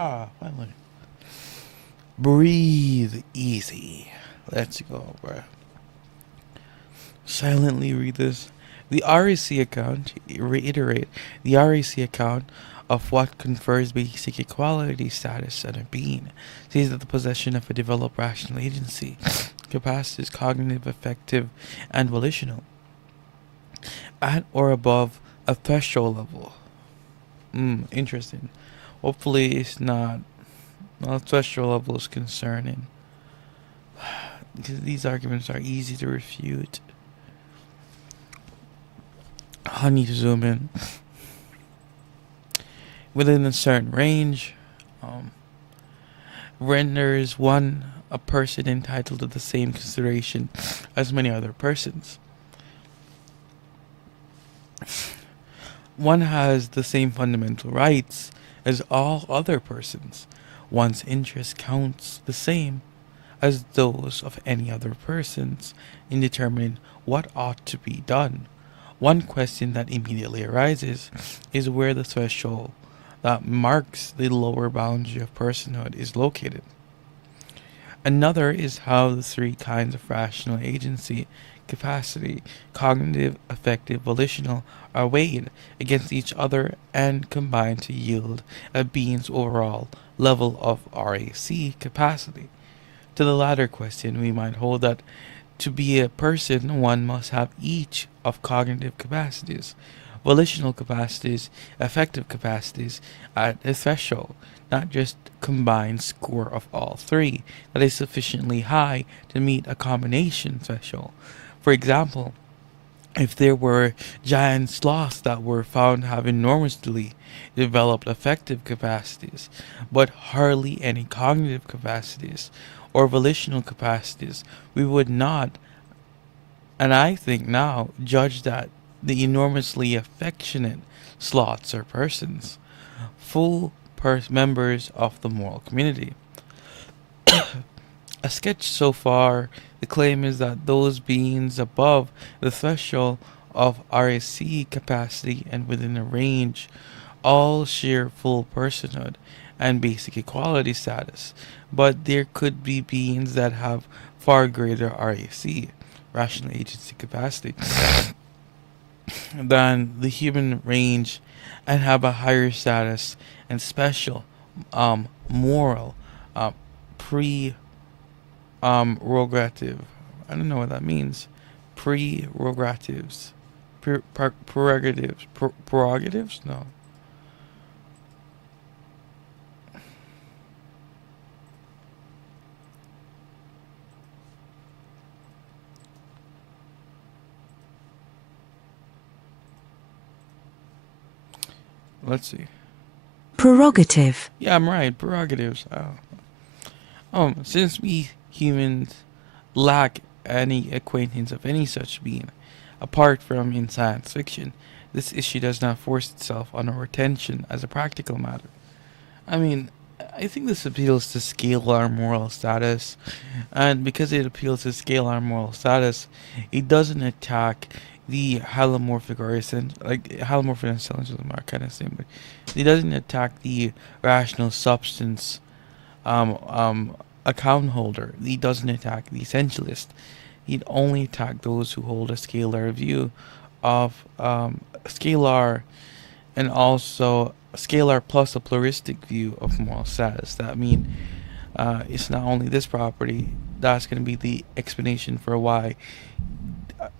Finally. Breathe easy. Let's go, bruh. Silently read this. The RAC account, reiterate, the RAC account of what confers basic equality status on a being says that the possession of a developed rational agency, capacities, cognitive, affective, and volitional, at or above a threshold level. Interesting. Hopefully, it's not. Well, threshold level is concerning because these arguments are easy to refute. I need to zoom in. Within a certain range, um, renders one a person entitled to the same consideration as many other persons. One has the same fundamental rights as all other persons. One's interest counts the same as those of any other persons in determining what ought to be done. One question that immediately arises is where the threshold that marks the lower boundary of personhood is located. Another is how the three kinds of rational agency, capacity, cognitive, affective, volitional, are weighed against each other and combined to yield a being's overall level of RAC capacity. To the latter question, we might hold that to be a person, one must have each of cognitive capacities, volitional capacities, affective capacities at a threshold, not just combined score of all three that is sufficiently high to meet a combination threshold. For example, if there were giant sloths that were found to have enormously developed affective capacities, but hardly any cognitive capacities or volitional capacities, we would not, and I think now, judge that the enormously affectionate sloths are persons, full members of the moral community. A sketch so far, the claim is that those beings above the threshold of RAC capacity and within a range all share full personhood and basic equality status, but there could be beings that have far greater RAC, rational agency capacity, than the human range and have a higher status and special moral pre rogative. I don't know what that means. Prerogatives. Prerogatives. Prerogatives? No. Let's see. Prerogative. Yeah, I'm right. Prerogatives. Since we humans lack any acquaintance of any such being, apart from in science fiction, this issue does not force itself on our attention as a practical matter. I mean, I think this appeals to scale our moral status, and because it appeals to scale our moral status, it doesn't attack the halomorphic or like halomorphic and essentialism are kind of same, but it doesn't attack the rational substance account holder. He doesn't attack the essentialist. He'd only attack those who hold a scalar view of scalar and also scalar plus a pluralistic view of moral status. That means it's not only this property. That's going to be the explanation for why.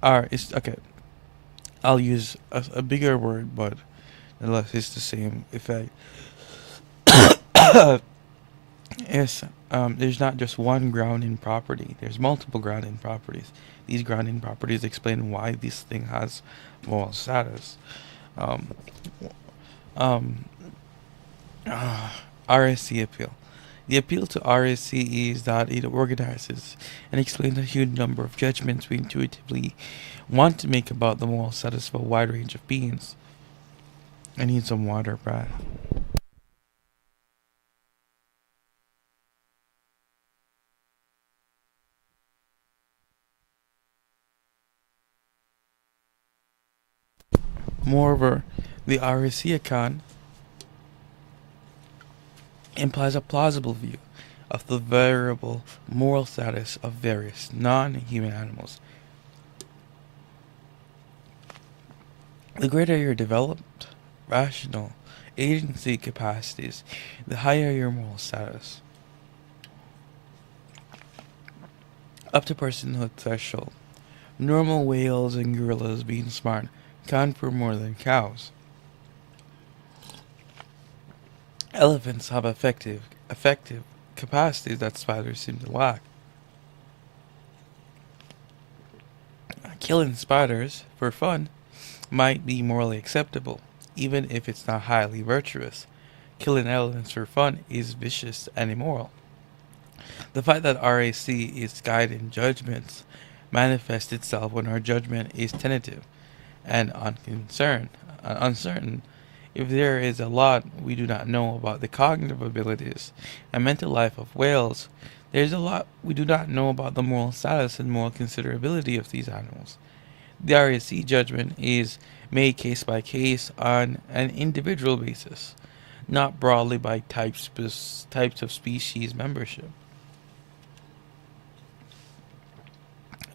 It's okay. I'll use a bigger word, but unless it's the same effect. Yes, there's not just one grounding property. There's multiple grounding properties. These grounding properties explain why this thing has moral status. Um, um, RSC appeal. The appeal to RSC is that it organizes and explains a huge number of judgments we intuitively want to make about the moral status of a wide range of beings. I need some water, Brad. Moreover, the RSC account implies a plausible view of the variable moral status of various non-human animals. The greater your developed rational agency capacities, the higher your moral status. Up to personhood threshold, normal whales and gorillas being smart count for more than cows. Elephants have effective capacities that spiders seem to lack. Killing spiders for fun might be morally acceptable, even if it's not highly virtuous. Killing elephants for fun is vicious and immoral. The fact that RAC is guiding judgments manifests itself when our judgment is tentative and uncertain. If there is a lot we do not know about the cognitive abilities and mental life of whales, there is a lot we do not know about the moral status and moral considerability of these animals. The RAC judgment is made case by case on an individual basis, not broadly by types of species membership.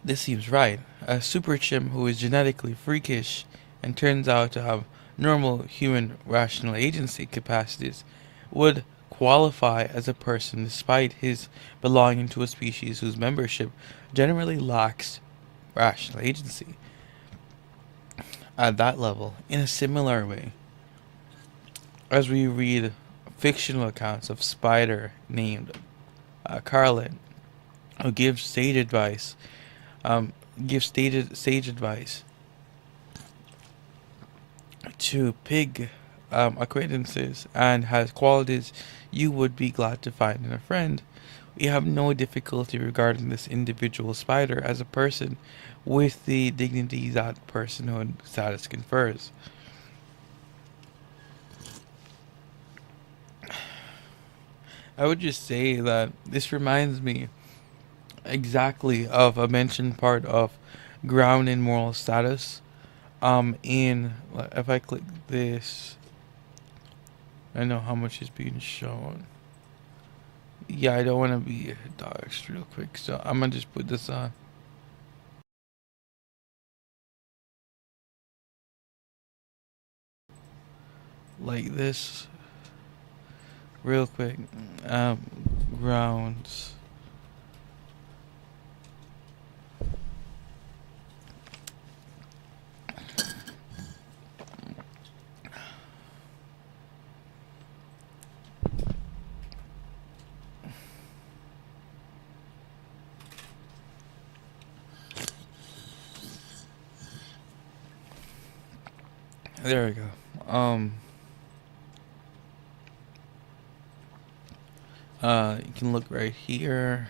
This seems right. A super chimp who is genetically freakish and turns out to have normal human rational agency capacities would qualify as a person despite his belonging to a species whose membership generally lacks rational agency. At that level, in a similar way, as we read fictional accounts of Spider named Carlin, who um, gives stated sage advice to pig acquaintances and has qualities you would be glad to find in a friend. We have no difficulty regarding this individual spider as a person with the dignity that personhood status confers. I would just say that this reminds me exactly of a mentioned part of ground in moral status. In if I click this, I know how much is being shown. Yeah, I don't want to be doxed real quick, so I'm gonna just put this on like this real quick. Um, grounds. There we go. You can look right here.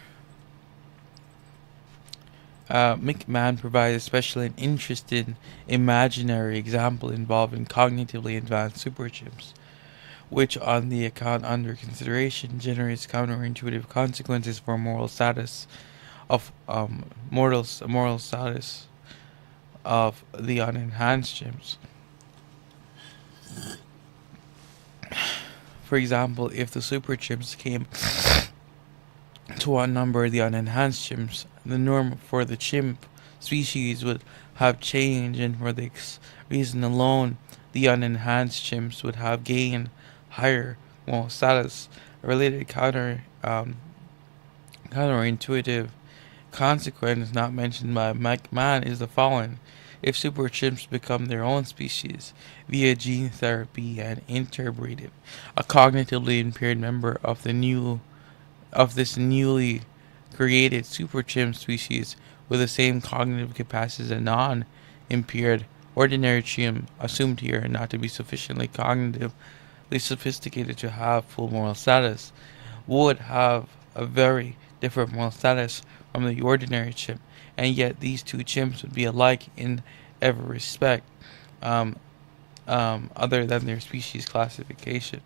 McMahon provides especially an interesting imaginary example involving cognitively advanced superchips, which, on the account under consideration, generates counterintuitive consequences for moral status of moral status of the unenhanced chimps. For example, if the super chimps came to outnumber the unenhanced chimps, the norm for the chimp species would have changed, and for this reason alone, the unenhanced chimps would have gained higher moral status. A related counterintuitive consequence not mentioned by McMahon is the following. If super chimps become their own species via gene therapy and interbreeding, a cognitively impaired member of this newly created super chimp species with the same cognitive capacities as a non-impaired ordinary chimp, assumed here not to be sufficiently cognitively sophisticated to have full moral status, would have a very different moral status from the ordinary chimp, and yet these two chimps would be alike in every respect, um, other than their species classification.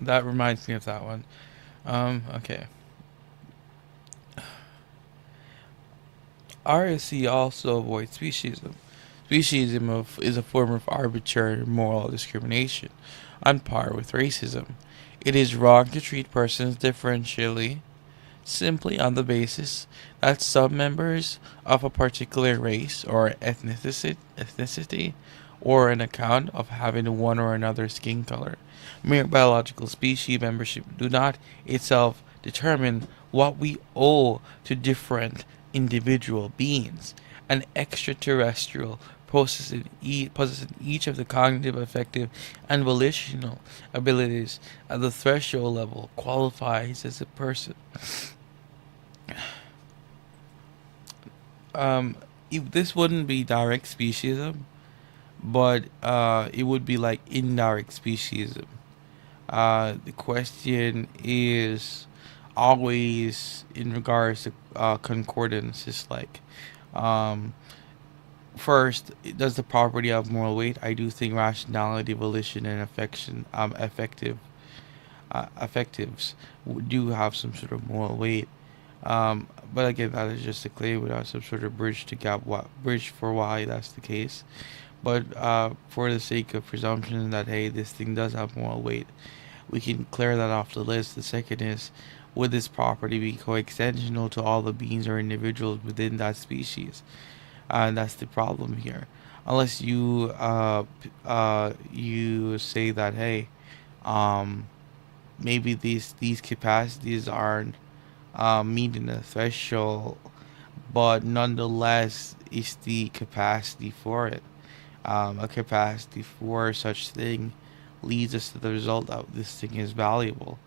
That reminds me of that one. Okay. RSC also avoids speciesism. Is a form of arbitrary moral discrimination, on par with racism. It is wrong to treat persons differentially simply on the basis that some members of a particular race or ethnicity or an account of having one or another skin color. Mere biological species membership do not itself determine what we owe to different individual beings. An extraterrestrial possessing each of the cognitive, affective, and volitional abilities at the threshold level qualifies as a person. um if this wouldn't be direct speciesism, but it would be like indirect speciesism. The question is always in regards to concordance. It's like, um, first, does the property have moral weight? I do think rationality, volition, and affectives do have some sort of moral weight. But again, that is just a claim without some sort of bridge for why that's the case. But for the sake of presumption that hey, this thing does have moral weight, we can clear that off the list. The second is, would this property be coextensional to all the beings or individuals within that species? And that's the problem here. Unless you say that hey, um, maybe these capacities aren't meeting the threshold, but nonetheless, is the capacity for it. A capacity for such thing leads us to the result that this thing is valuable.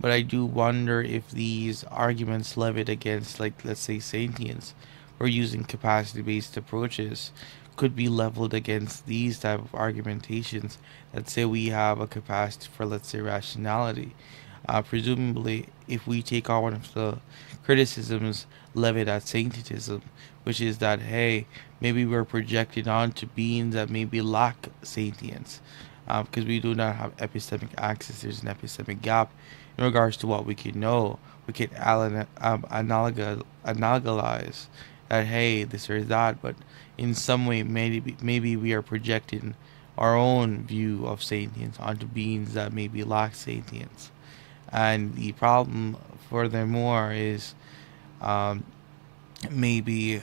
But I do wonder if these arguments levied against, like, let's say, sentience or using capacity-based approaches could be leveled against these type of argumentations that say we have a capacity for, let's say, rationality. Presumably, if we take on one of the criticisms levied at saintism, which is that, hey, maybe we're projected onto beings that maybe lack sentience, because we do not have epistemic access. There's an epistemic gap in regards to what we can know. We can analogize that, hey, this or that, but in some way, maybe we are projecting our own view of sentience onto beings that maybe lack sentience. And the problem, furthermore, is um, maybe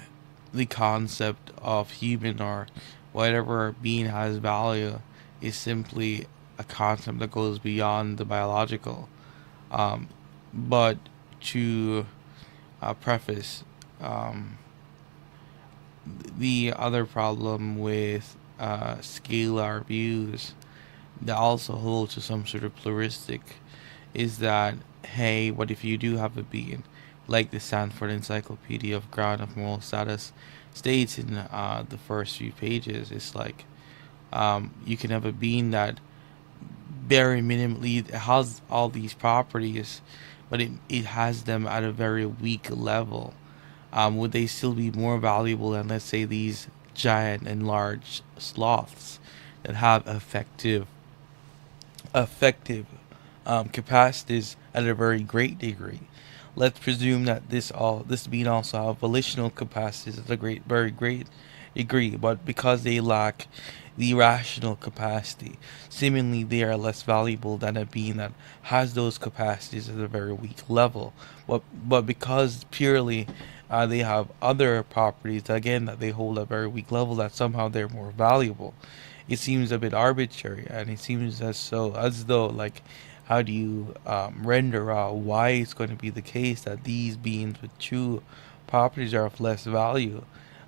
the concept of human or whatever being has value is simply a concept that goes beyond the biological. Um, but to preface, um, the other problem with scalar views that also hold to some sort of pluralistic is that, hey, what if you do have a being like the Stanford Encyclopedia of Ground of Moral Status states in the first few pages? It's like, you can have a being that very minimally has all these properties, but it has them at a very weak level. Would they still be more valuable than, let's say, these giant and large sloths that have effective capacities at a very great degree? Let's presume that this being also have volitional capacities at a very great degree, but because they lack the rational capacity, seemingly they are less valuable than a being that has those capacities at a very weak level. But because purely they have other properties again that they hold at a very weak level, that somehow they're more valuable. It seems a bit arbitrary, and it seems as though, like, how do you render out why it's going to be the case that these beings with true properties are of less value,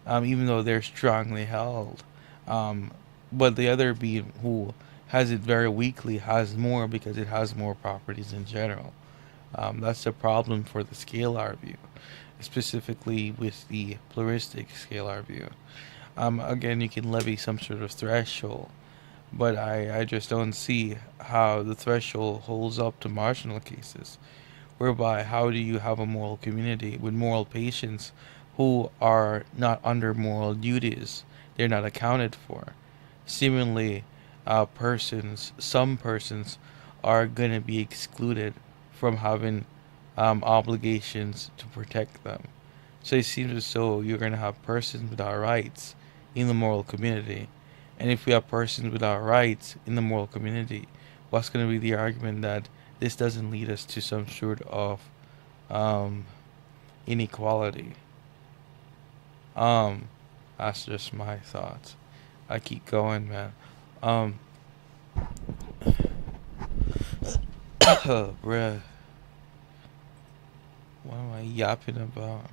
even though they're strongly held, um, but the other being who has it very weakly has more because it has more properties in general. That's the problem for the scalar view, specifically with the pluralistic scalar view. Again, you can levy some sort of threshold, but I just don't see how the threshold holds up to marginal cases. Whereby, how do you have a moral community with moral patients who are not under moral duties? They're not accounted for. Seemingly, some persons are going to be excluded from having obligations to protect them. So it seems as though you're going to have persons without rights in the moral community. And if we have persons without rights in the moral community, what's going to be the argument that this doesn't lead us to some sort of um, inequality? Um, that's just my thoughts. I keep going, man. Um, bruh, what am I yapping about?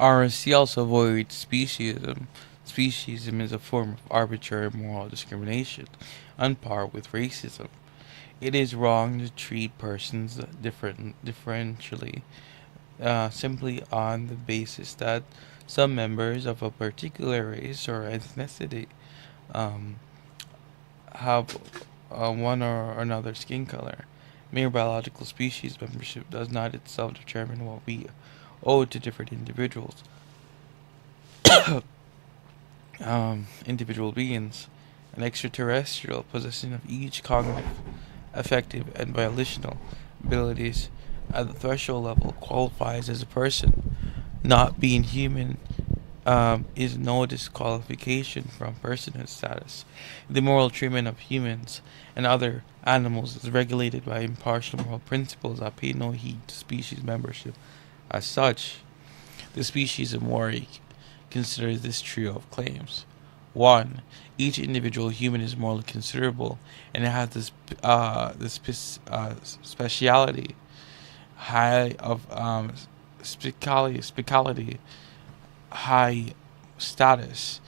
RNC also avoids speciesism. Speciesism is a form of arbitrary moral discrimination, on par with racism. It is wrong to treat persons differentially, simply on the basis that some members of a particular race or ethnicity um, have one or another skin color. Mere biological species membership does not itself determine what we owe to different individual beings. An extraterrestrial possessing of each cognitive, affective, and volitional abilities at the threshold level qualifies as a person. Not being human is no disqualification from personhood status. The moral treatment of humans and other animals is regulated by impartial moral principles that pay no heed to species membership. As such, the species of Mori considers this trio of claims. 1. Each individual human is morally considerable and it has speciality high of specality, high status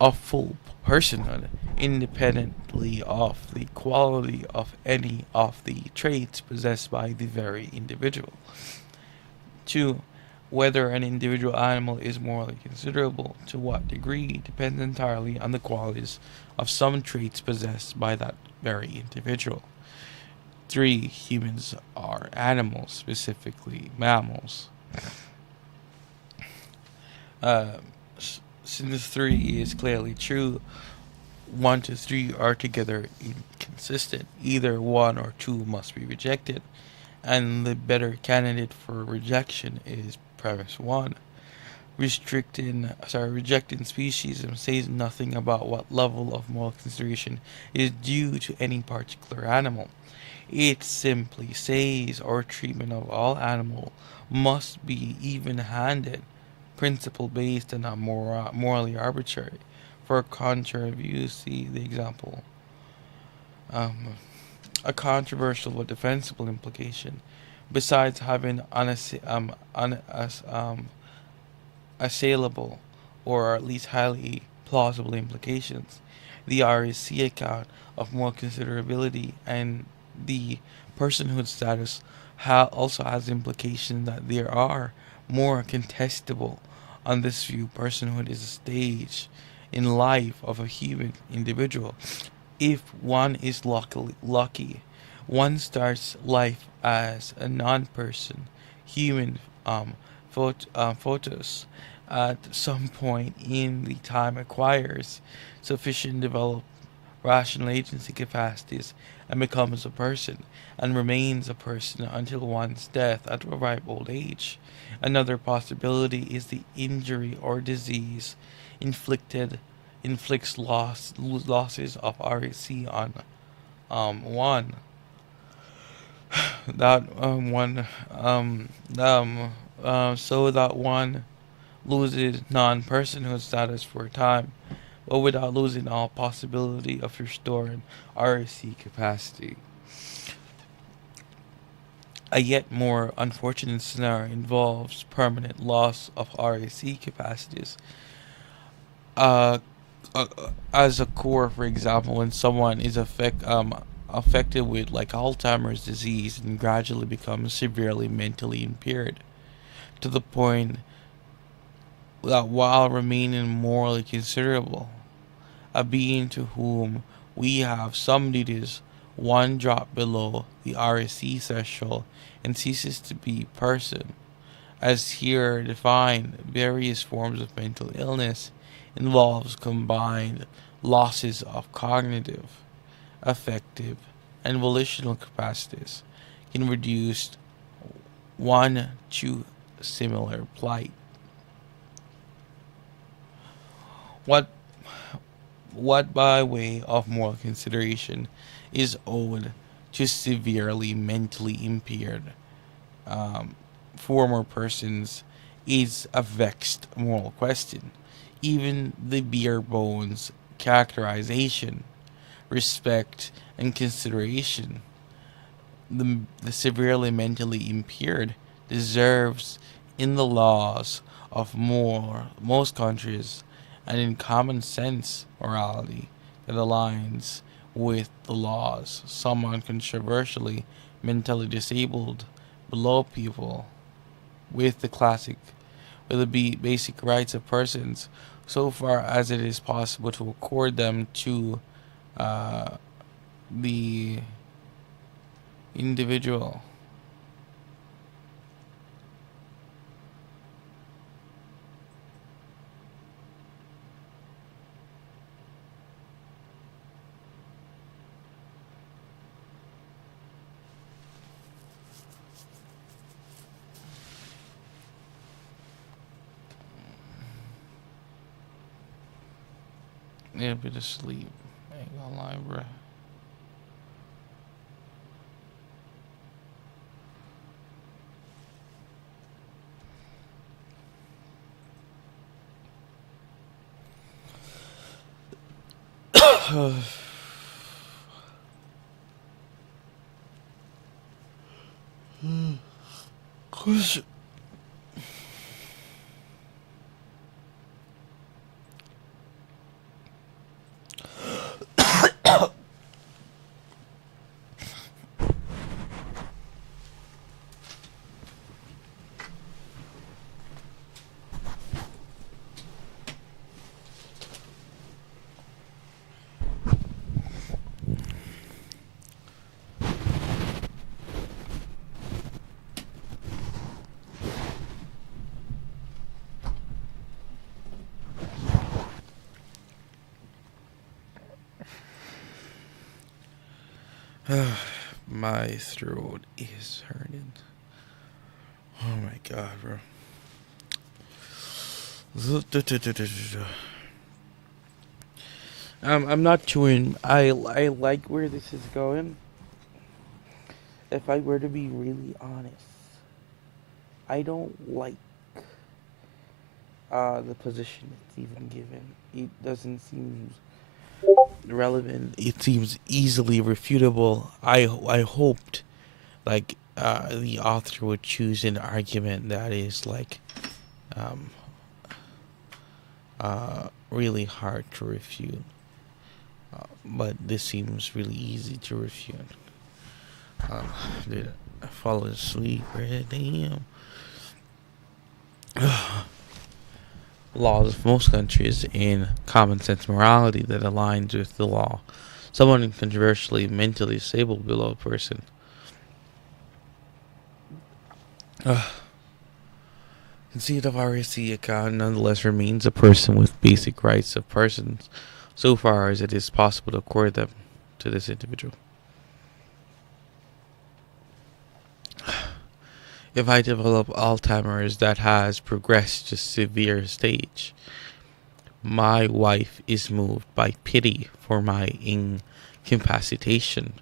of full personhood, independently of the quality of any of the traits possessed by the very individual. 2. Whether an individual animal is morally considerable to what degree depends entirely on the qualities of some traits possessed by that very individual. 3. Humans are animals, specifically mammals. Uh, since 3 is clearly true, 1 to 3 are together inconsistent. Either 1 or 2 must be rejected, and the better candidate for rejection is premise 1. Rejecting speciesism says nothing about what level of moral consideration is due to any particular animal. It simply says our treatment of all animals must be even-handed, principle-based, and not morally arbitrary. For contrary views, see the example. Um, a controversial but defensible implication, besides having unassailable or at least highly plausible implications. The RSC account of moral considerability and the personhood status also has the implication that there are more contestable. On this view, personhood is a stage in life of a human individual. If one is lucky, one starts life as a non-person, human photos at some point in the time acquires sufficient developed rational agency capacities and becomes a person and remains a person until one's death at a ripe old age. Another possibility is the injury or disease inflicted inflicts losses of RAC on one that one so that one loses non-personhood status for a time, but without losing all possibility of restoring RSC capacity. A yet more unfortunate scenario involves permanent loss of RAC capacities. Uh, as a core, for example, when someone is affected with like Alzheimer's disease and gradually becomes severely mentally impaired to the point that while remaining morally considerable, a being to whom we have some duties one drop below the RSC threshold and ceases to be person. As here defined, various forms of mental illness involves combined losses of cognitive, affective, and volitional capacities can reduce one to similar plight. What what by way of moral consideration is owed to severely mentally impaired um, former persons is a vexed moral question. Even the bare bones characterization, respect, and consideration the severely mentally impaired deserves in the laws of most countries and in common sense morality that aligns with the laws. Someone controversially mentally disabled below people with the classic with the basic rights of persons so far as it is possible to accord them to uh, the individual. Need a bit of sleep. I ain't gonna lie, bruh. Cause my throat is hurting. Oh my god, bro. I'm not chewing. I like where this is going. If I were to be really honest, I don't like the position it's even given. It doesn't seem relevant. It seems easily refutable. I hoped like the author would choose an argument that is like um, really hard to refute. But this seems really easy to refute. Uh, Dude, I fall asleep, right? Damn. Laws of most countries in common sense morality that aligns with the law. Someone controversially mentally disabled below a person. Conceit of RSC account nonetheless remains a person with basic rights of persons, so far as it is possible to accord them to this individual. If I develop Alzheimer's that has progressed to severe stage, my wife is moved by pity for my incapacitation,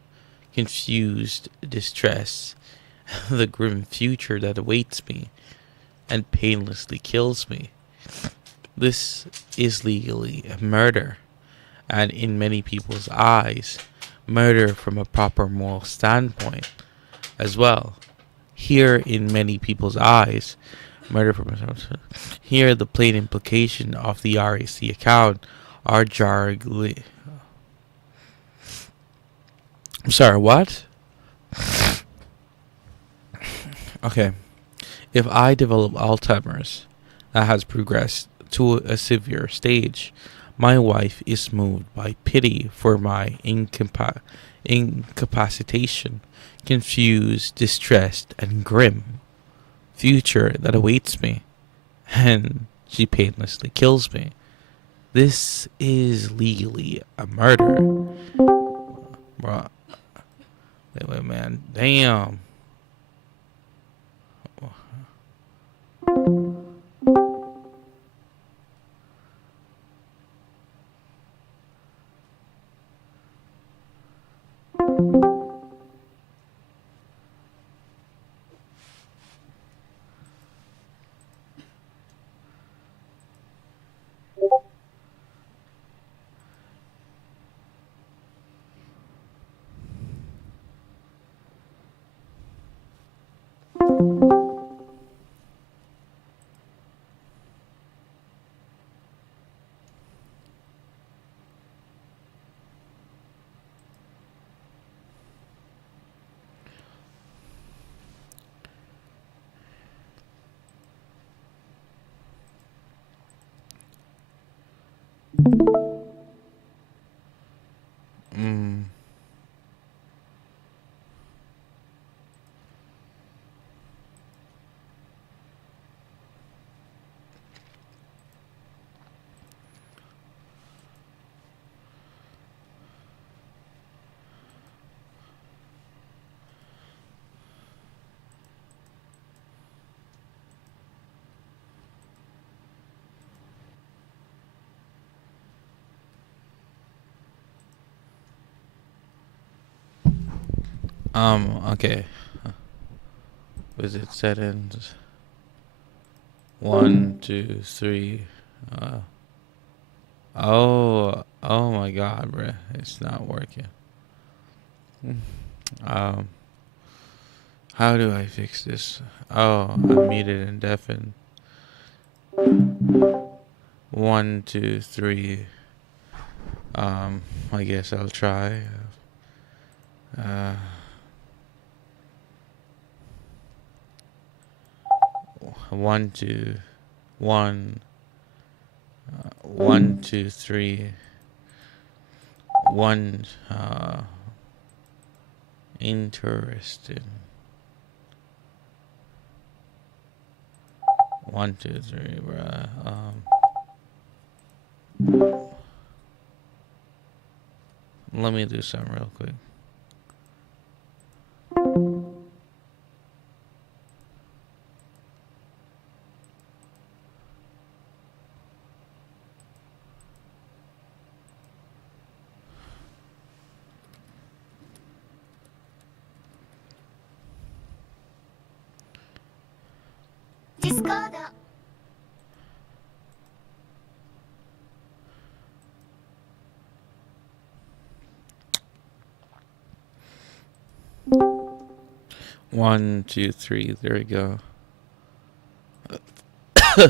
confused distress, the grim future that awaits me, and painlessly kills me. This is legally a murder, and in many people's eyes, murder from a proper moral standpoint as well. Here, in many people's eyes, murder from a here the plain implication of the RAC account are jargly. I'm sorry, what? Okay. If I develop Alzheimer's that has progressed to a severe stage, my wife is moved by pity for my incapacitation, confused, distressed, and grim future that awaits me, and she painlessly kills me. This is legally a murder. Bruh. Wait, man. Damn. Mm. Okay. Visit settings. 1, 2, 3. Uh, oh my God, bruh. It's not working. Um, how do I fix this? Oh, I muted and deafened. 1, 2, 3. I guess I'll try. Uh, 1, 2, 1. 1, 2, 3. 1. Interesting. 1, 2, 3, bruh. Let me do something real quick. Discord. 1, 2, 3. There we go. All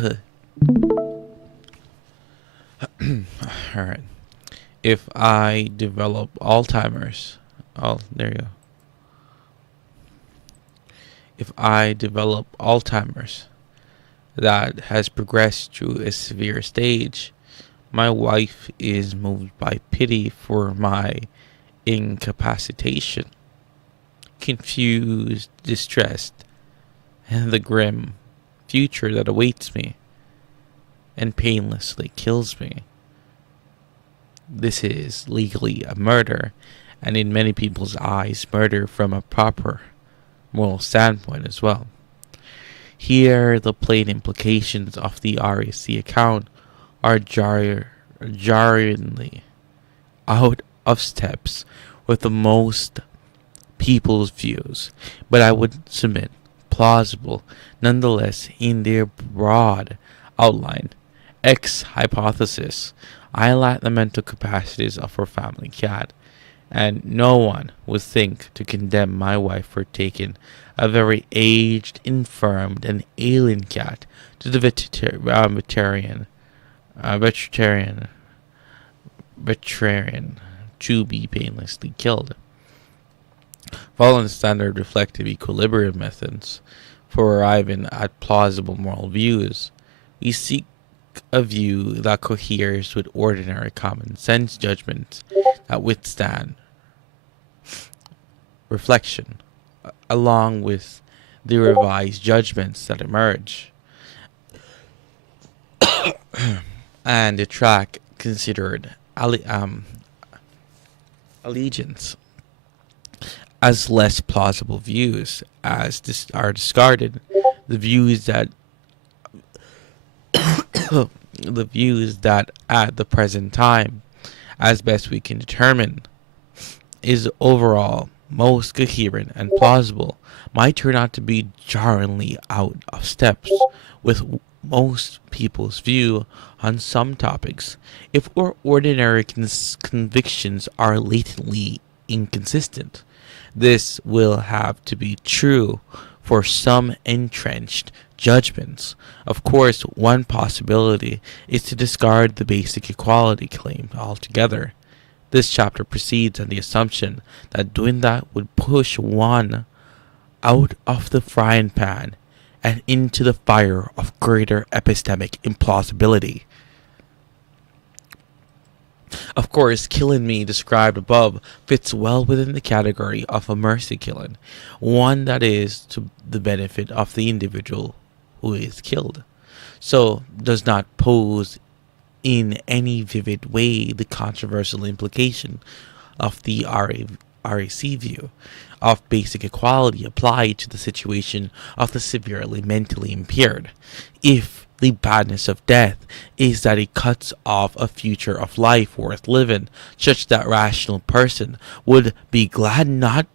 right. If I develop Alzheimer's, oh, there you go. If I develop Alzheimer's that has progressed to a severe stage, my wife is moved by pity for my incapacitation, confused, distressed, and the grim future that awaits me, and painlessly kills me. This is legally a murder, and in many people's eyes, murder from a proper moral standpoint as well. Here, the plain implications of the RAC account are jarringly out of steps with the most people's views, but I would submit plausible nonetheless in their broad outline X hypothesis. I lack the mental capacities of our family cat, and no one would think to condemn my wife for taking a very aged, infirmed, and alien cat to the vegetarian, veterinarian to be painlessly killed. Following standard reflective equilibrium methods for arriving at plausible moral views, we seek a view that coheres with ordinary common sense judgments that withstand reflection, along with the revised judgments that emerge, and the track considered allegiance as less plausible views as are discarded. The views that the views that at the present time, as best we can determine, is overall most coherent and plausible, might turn out to be jarringly out of steps with most people's view on some topics. If our ordinary convictions are latently inconsistent, this will have to be true for some entrenched judgments. Of course, one possibility is to discard the basic equality claim altogether. This chapter proceeds on the assumption that doing that would push one out of the frying pan and into the fire of greater epistemic implausibility. Of course, killing me described above fits well within the category of a mercy killing, one that is to the benefit of the individual who is killed, so does not pose in any vivid way the controversial implication of the RAC view of basic equality applied to the situation of the severely mentally impaired. If the badness of death is that it cuts off a future of life worth living, such that rational person would be glad, not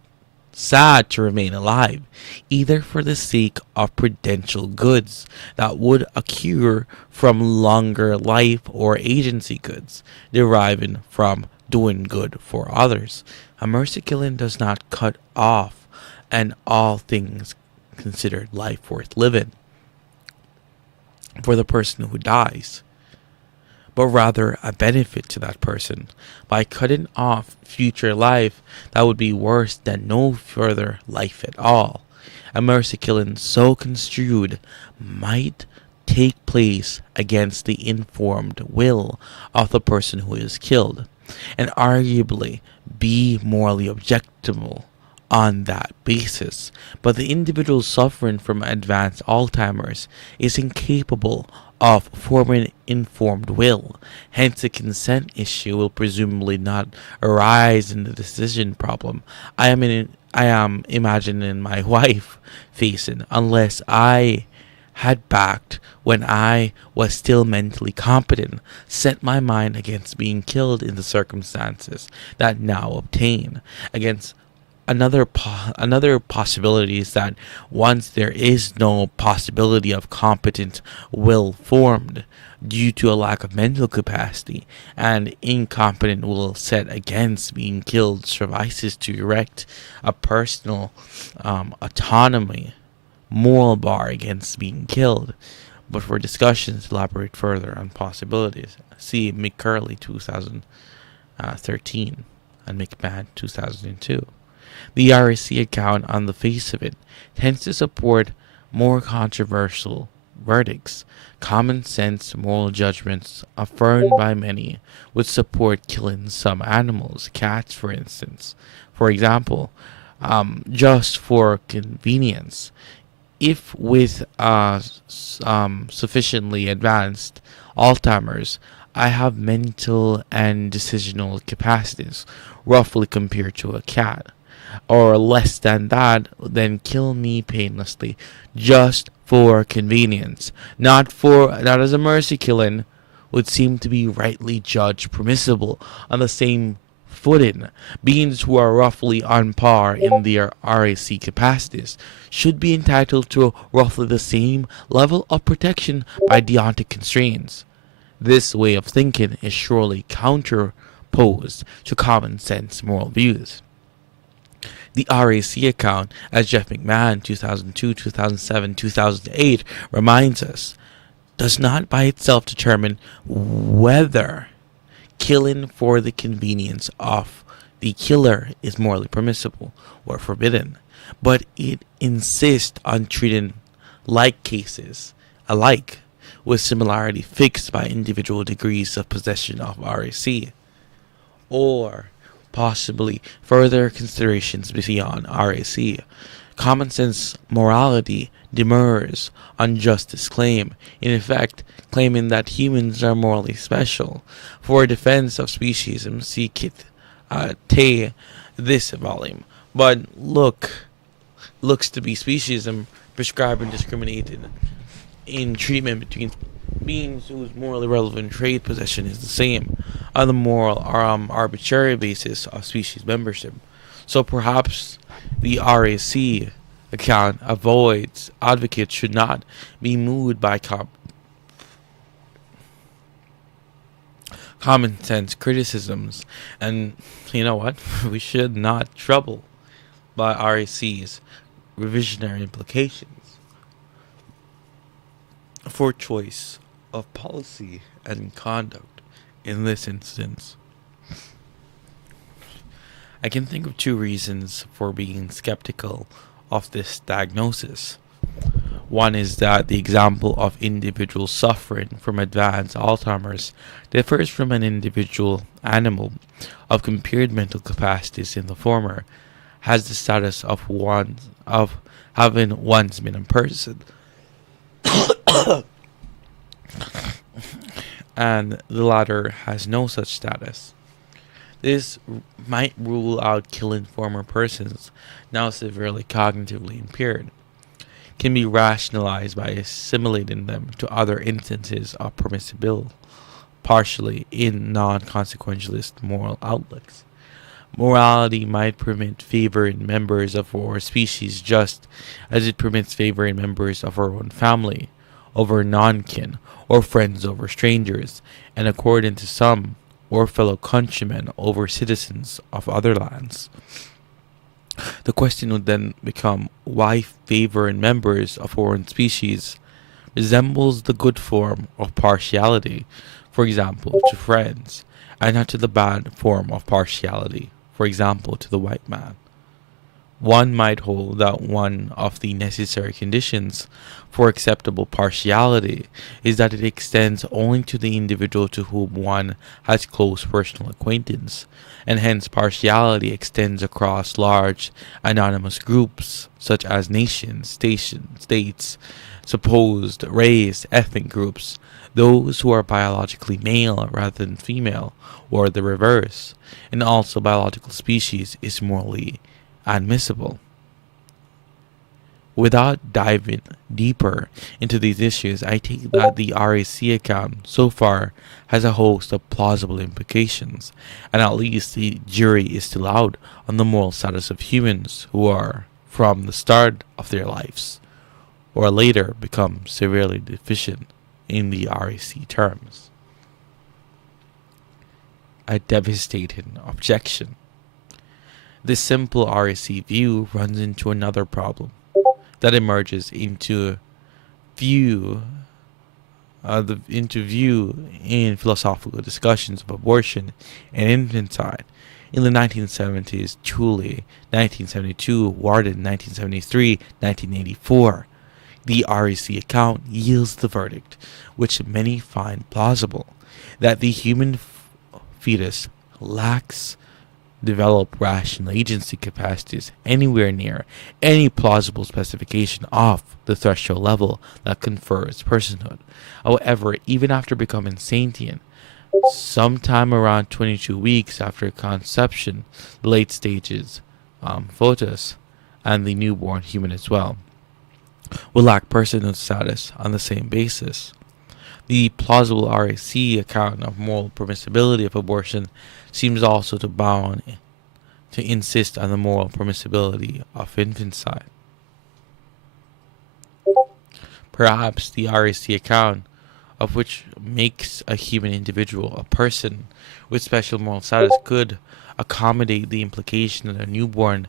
sad, to remain alive, either for the sake of prudential goods that would accrue from longer life or agency goods deriving from doing good for others. A mercy killing does not cut off an all things considered life worth living for the person who dies, but rather a benefit to that person by cutting off future life that would be worse than no further life at all. A mercy killing so construed might take place against the informed will of the person who is killed, and arguably be morally objectionable on that basis, but the individual suffering from advanced Alzheimer's is incapable of forming informed will. Hence, the consent issue will presumably not arise in the decision problem I am imagining my wife facing, unless I had backed, when I was still mentally competent, set my mind against being killed in the circumstances that now obtain. Against another possibility is that once there is no possibility of competent will formed due to a lack of mental capacity, and incompetent will set against being killed suffices to erect a personal autonomy moral bar against being killed. But for discussions to elaborate further on possibilities, see McCurley 2013 and McMahon 2002. The RAC account, on the face of it, tends to support more controversial verdicts. Common sense moral judgments affirmed by many would support killing some animals, cats for instance. For example, just for convenience. If with sufficiently advanced Alzheimer's, I have mental and decisional capacities roughly compared to a cat, or less than that, then kill me painlessly just for convenience, not as a mercy killing, would seem to be rightly judged permissible on the same footing. Beings who are roughly on par in their RAC capacities should be entitled to roughly the same level of protection by deontic constraints. This way of thinking is surely counterposed to common sense moral views. The RAC account, as Jeff McMahon 2002, 2007, 2008 reminds us, does not by itself determine whether killing for the convenience of the killer is morally permissible or forbidden, but it insists on treating like cases alike, with similarity fixed by individual degrees of possession of RAC, or possibly further considerations beyond RAC. Common sense morality demurs on justice claim, in effect claiming that humans are morally special. For defense of speciesism, see Kit Te this volume. But looks to be speciesism prescribed and discriminated in treatment between beings whose morally relevant trait possession is the same on the moral or arbitrary basis of species membership. So perhaps the RAC account avoids advocates should not be moved by common sense criticisms, and you know what? We should not trouble by RAC's revisionary implications for choice of policy and conduct in this instance. I can think of two reasons for being skeptical of this diagnosis. One is that the example of individuals suffering from advanced Alzheimer's differs from an individual animal of compared mental capacities. In the former has the status of having once been a person, and the latter has no such status. This might rule out killing former persons now severely cognitively impaired, can be rationalized by assimilating them to other instances of permissibility, partially in non-consequentialist moral outlooks. Morality might permit favoring members of our species just as it permits favoring members of our own family over non-kin, or friends over strangers, and according to some, or fellow countrymen over citizens of other lands. The question would then become why favoring members of foreign species resembles the good form of partiality, for example, to friends, and not to the bad form of partiality, for example, to the white man. One might hold that one of the necessary conditions for acceptable partiality is that it extends only to the individual to whom one has close personal acquaintance, and hence partiality extends across large anonymous groups such as nations, states, supposed race, ethnic groups, those who are biologically male rather than female, or the reverse, and also biological species is morally admissible. Without diving deeper into these issues, I take that the RAC account so far has a host of plausible implications, and at least the jury is still out on the moral status of humans who are, from the start of their lives, or later become severely deficient in the RAC terms. A devastating objection. This simple RAC view runs into another problem that emerges into view in philosophical discussions of abortion and infanticide. In the 1970s, Thule, 1972, Warden, 1973, 1984, the RAC account yields the verdict, which many find plausible, that the human fetus lacks develop rational agency capacities anywhere near any plausible specification of the threshold level that confers personhood. However, even after becoming sentient, sometime around 22 weeks after conception, the late stages, fetus, and the newborn human as well, will lack personhood status on the same basis. The plausible RAC account of moral permissibility of abortion seems also to bound to insist on the moral permissibility of infanticide. Perhaps the RAC account of which makes a human individual a person with special moral status, could accommodate the implication that a newborn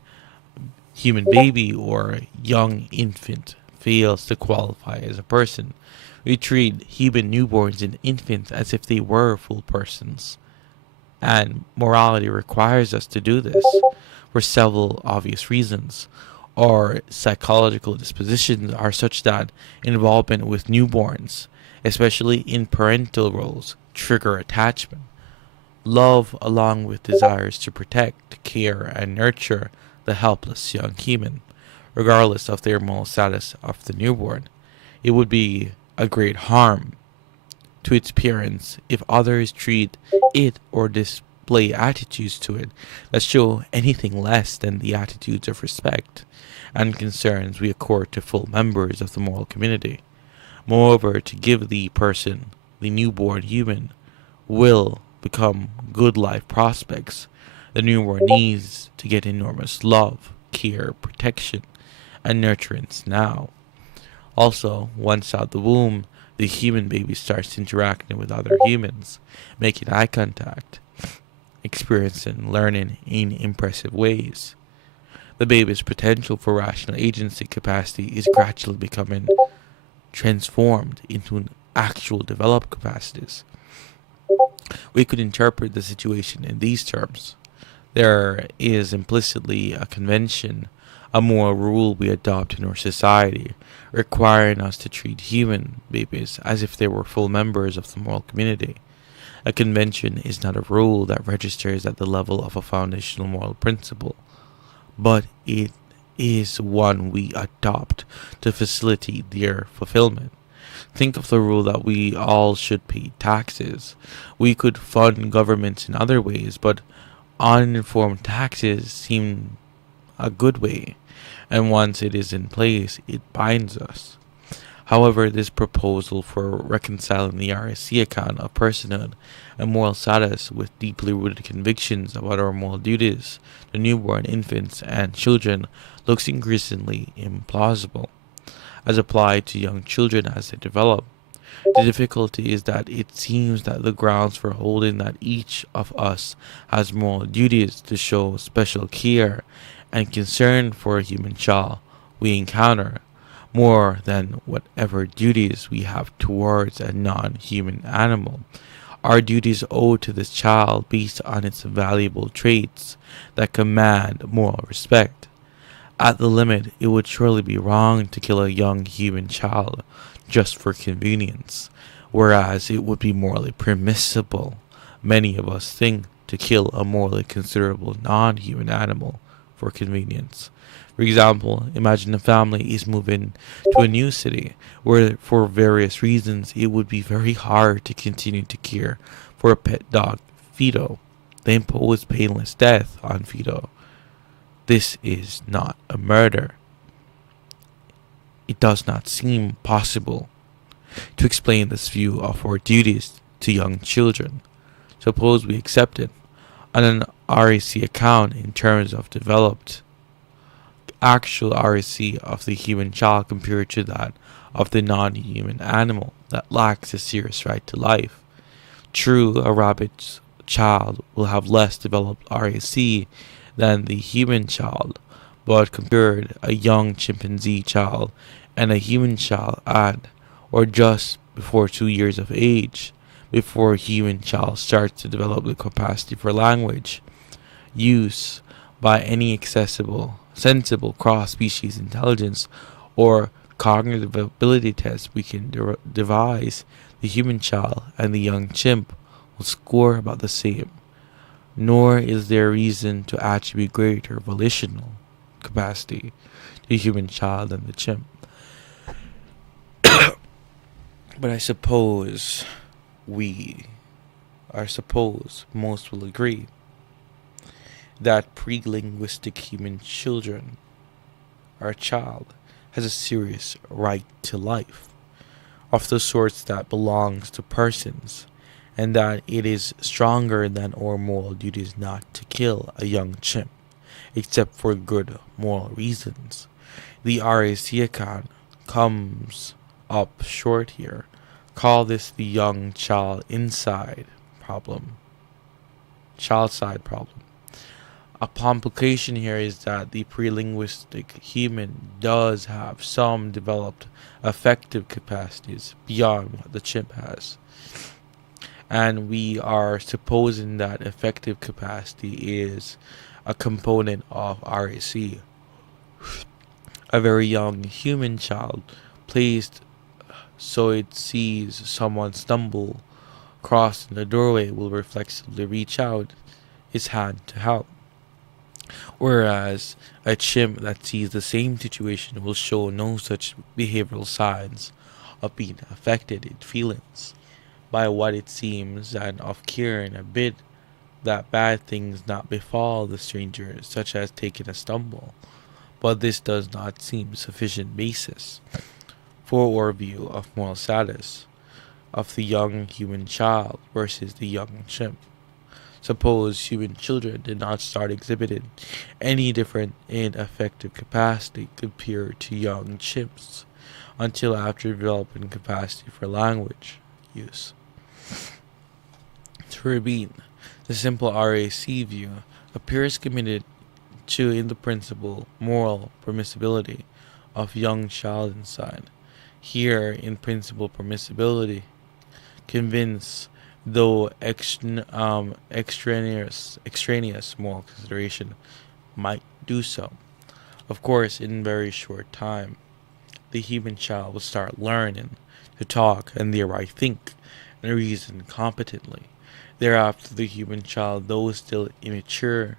human baby or young infant fails to qualify as a person. We treat human newborns and infants as if they were full persons, and morality requires us to do this for several obvious reasons. Our psychological dispositions are such that involvement with newborns, especially in parental roles, trigger attachment. Love, along with desires to protect, care, and nurture the helpless young human, regardless of their moral status of the newborn. It would be a great harm to its parents if others treat it or display attitudes to it that show anything less than the attitudes of respect and concerns we accord to full members of the moral community. Moreover, to give the person, the newborn human, will become good life prospects, the newborn needs to get enormous love, care, protection, and nurturance now. Also, once out the womb, the human baby starts interacting with other humans, making eye contact, experiencing learning in impressive ways. The baby's potential for rational agency capacity is gradually becoming transformed into an actual developed capacities. We could interpret the situation in these terms. There is implicitly a convention, a moral rule we adopt in our society, requiring us to treat human babies as if they were full members of the moral community. A convention is not a rule that registers at the level of a foundational moral principle, but it is one we adopt to facilitate their fulfillment. Think of the rule that we all should pay taxes. We could fund governments in other ways, but uninformed taxes seem a good way, and once it is in place, it binds us. However, this proposal for reconciling the RSC account of personhood and moral status with deeply rooted convictions about our moral duties to newborn infants and children looks increasingly implausible, as applied to young children as they develop. The difficulty is that it seems that the grounds for holding that each of us has moral duties to show special care and concern for a human child we encounter, more than whatever duties we have towards a non-human animal. Our duties owed to this child based on its valuable traits that command moral respect. At the limit, it would surely be wrong to kill a young human child just for convenience, whereas it would be morally permissible, many of us think, to kill a morally considerable non-human animal for convenience. For example, imagine a family is moving to a new city where, for various reasons, it would be very hard to continue to care for a pet dog, Fido. They impose painless death on Fido. This is not a murder. It does not seem possible to explain this view of our duties to young children. Suppose we accept it on an RAC account in terms of developed actual RAC of the human child compared to that of the non-human animal that lacks a serious right to life. True, a rabbit's child will have less developed RAC than the human child, but compared a young chimpanzee child and a human child at or just before 2 years of age, before a human child starts to develop the capacity for language use by any accessible, sensible cross-species intelligence or cognitive ability test we can devise, the human child and the young chimp will score about the same. Nor is there reason to attribute greater volitional capacity to the human child than the chimp. But I suppose most will agree that pre-linguistic human children, our child, has a serious right to life, of the sorts that belongs to persons, and that it is stronger than our moral duties not to kill a young chimp, except for good moral reasons. The RAC account comes up short here, Call this the young problem, child side problem. A complication here is that the pre-linguistic human does have some developed affective capacities beyond what the chimp has. And we are supposing that affective capacity is a component of RAC. A very young human child placed so it sees someone stumble across in the doorway will reflexively reach out its hand to help. Whereas a chimp that sees the same situation will show no such behavioral signs of being affected in feelings by what it seems and of caring a bit that bad things not befall the stranger, such as taking a stumble. But this does not seem sufficient basis for our view of moral status of the young human child versus the young chimp. Suppose human children did not start exhibiting any different in affective capacity compared to young chimps until after developing capacity for language use. Turbine, the simple RAC view, appears committed to in the principle moral permissibility of young child inside. Here in principle permissibility, convince though extraneous moral consideration might do so. Of course, in very short time, the human child will start learning to talk and thereby think and reason competently. Thereafter, the human child, though still immature,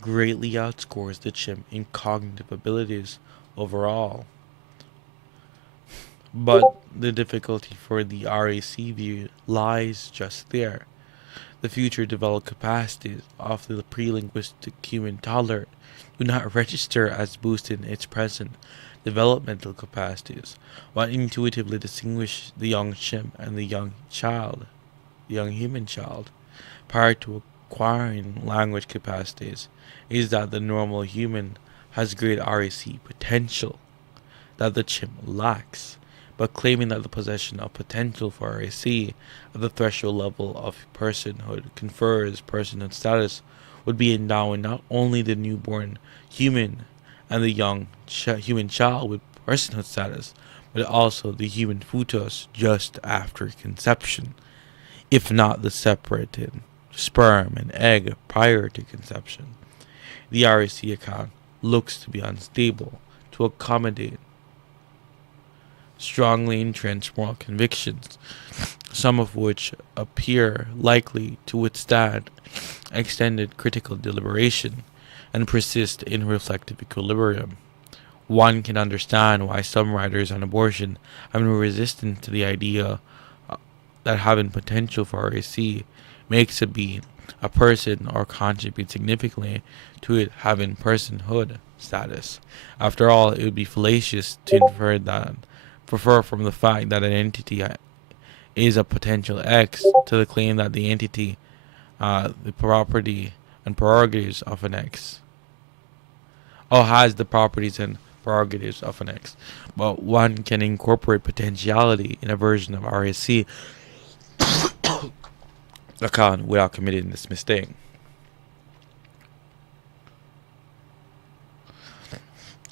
greatly outscores the chimp in cognitive abilities overall. But the difficulty for the RAC view lies just there. The future developed capacities of the pre-linguistic human toddler do not register as boosting its present developmental capacities, what intuitively distinguish the young chimp and the young human child, prior to acquiring language capacities, is that the normal human has great RAC potential that the chimp lacks, but claiming that the possession of potential for RAC at the threshold level of personhood confers personhood status would be endowing not only the newborn human and the young human child with personhood status, but also the human fetus just after conception, if not the separated sperm and egg prior to conception. The RAC account looks to be unstable to accommodate strongly entrenched moral convictions, some of which appear likely to withstand extended critical deliberation and persist in reflective equilibrium. One can understand why some writers on abortion have been resistant to the idea that having potential for RAC makes a being a person or contributes significantly to it having personhood status. After all, it would be fallacious to prefer from the fact that an entity is a potential X to the claim that the entity, the property and prerogatives of an X, or has the properties and prerogatives of an X. But one can incorporate potentiality in a version of RAC account without committing this mistake.